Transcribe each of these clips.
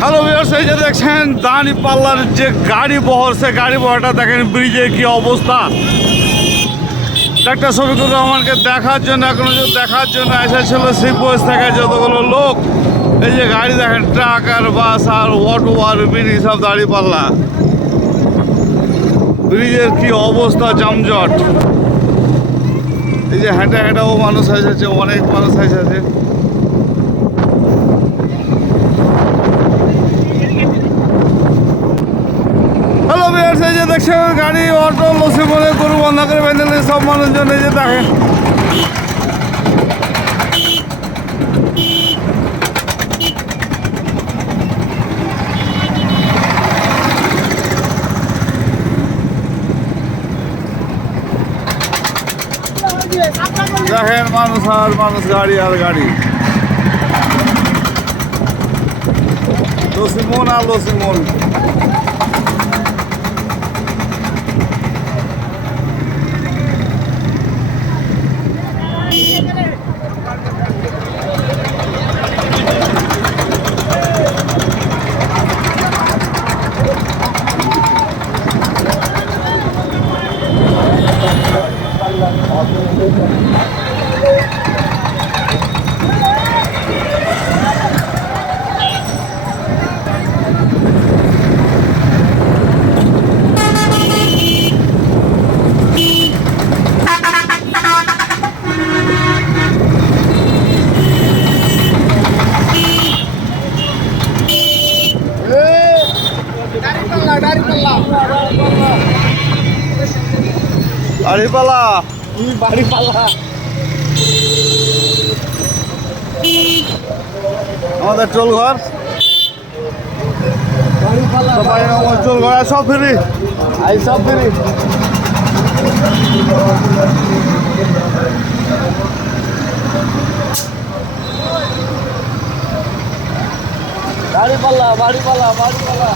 Hello viewers, এই যে দেখছেন দাঁড়িপাল্লার যে গাড়ি বহর, সে গাড়ি বহরটা দেখেন ব্রিজের কি অবস্থা। ডাক্তার শফিকুর রহমানকে দেখার জন্য দেখার জন্য এসেছিল শিবগঞ্জ থেকে যতগুলো লোক। এই যে গাড়ি দেখেন, ট্রাক আর বাস আর অটো আর মিনি সব দাঁড়িপাল্লা। ব্রিজের কি অবস্থা, যানজট। এই যে হেঁটে হেঁটেও মানুষ এসেছে, অনেক মানুষ এসেছে। হ্যালো ভিউয়ার্স, এই যে দেখছেন গাড়ি অটো লসি বলে গরু বন্ধ করে বেঁধে সব মানুষজন এই যে দেখেন। দেখেন মানুষ আর মানুষ, গাড়ি আর গাড়ি, লসিমন আর লসিমন। দাঁড়িপাল্লা আমাদের টোল ঘর, টোল ঘর সব ফ্রি, সব ফ্রি। দাঁড়িপাল্লা বাড়িপাল্লা বাড়িপাল্লা।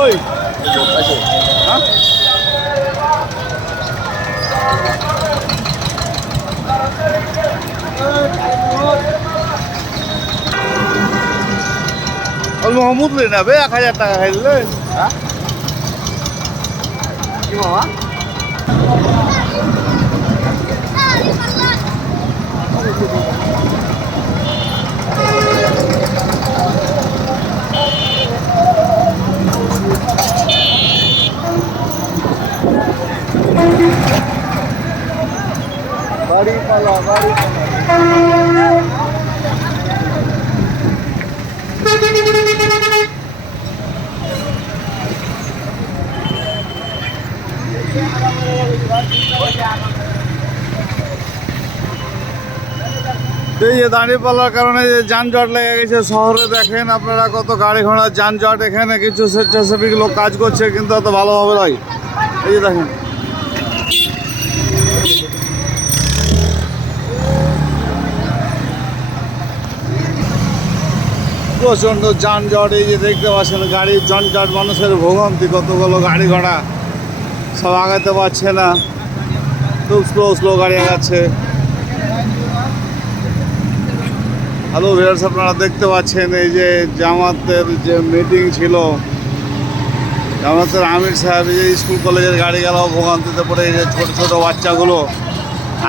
ওই মোহাম্মদ লে না বে 1000 টাকা খাইলে। হ্যাঁ কি বাবা, বাড়িপাল্লা বাড়িপাল্লা। এই যে দাঁড়িপাল্লার কারণে যে যানজট লেগে গেছে শহরে। দেখেন আপনারা কত গাড়ি ঘোড়ার যানজট। এখানে কিছু স্বেচ্ছাসেবী লোক কাজ করছে, কিন্তু অত ভালোভাবে নয়। এই যে দেখেন, প্রচণ্ড যানজট। এই যে দেখতে পাচ্ছেন গাড়ির যানজট, মানুষের ভোগান্তি, কতগুলো গাড়ি ঘোড়া সব আগাতে পারছে না, খুব স্লো গাড়ি আগাচ্ছে। হ্যালো ভিউয়ার্স, আপনারা দেখতে পাচ্ছেন এই যে জামাতের যে মিটিং ছিল, জামাতের আমির সাহেব এই যে স্কুল কলেজের গাড়ি গেল ভোগান্তিতে পড়ে। এই যে ছোটো বাচ্চাগুলো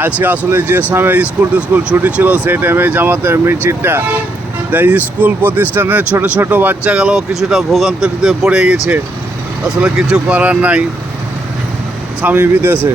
আজকে আসলে যে সময় স্কুল ছুটি ছিল, সেই টাইমে জামাতের মিছিলটা, তাই স্কুল প্রতিষ্ঠানের ছোট বাচ্চা গেল কিছুটা ভোগান্তিতে পড়ে গেছে। আসলে কিছু করার নাই, স্বামী বিদেশে।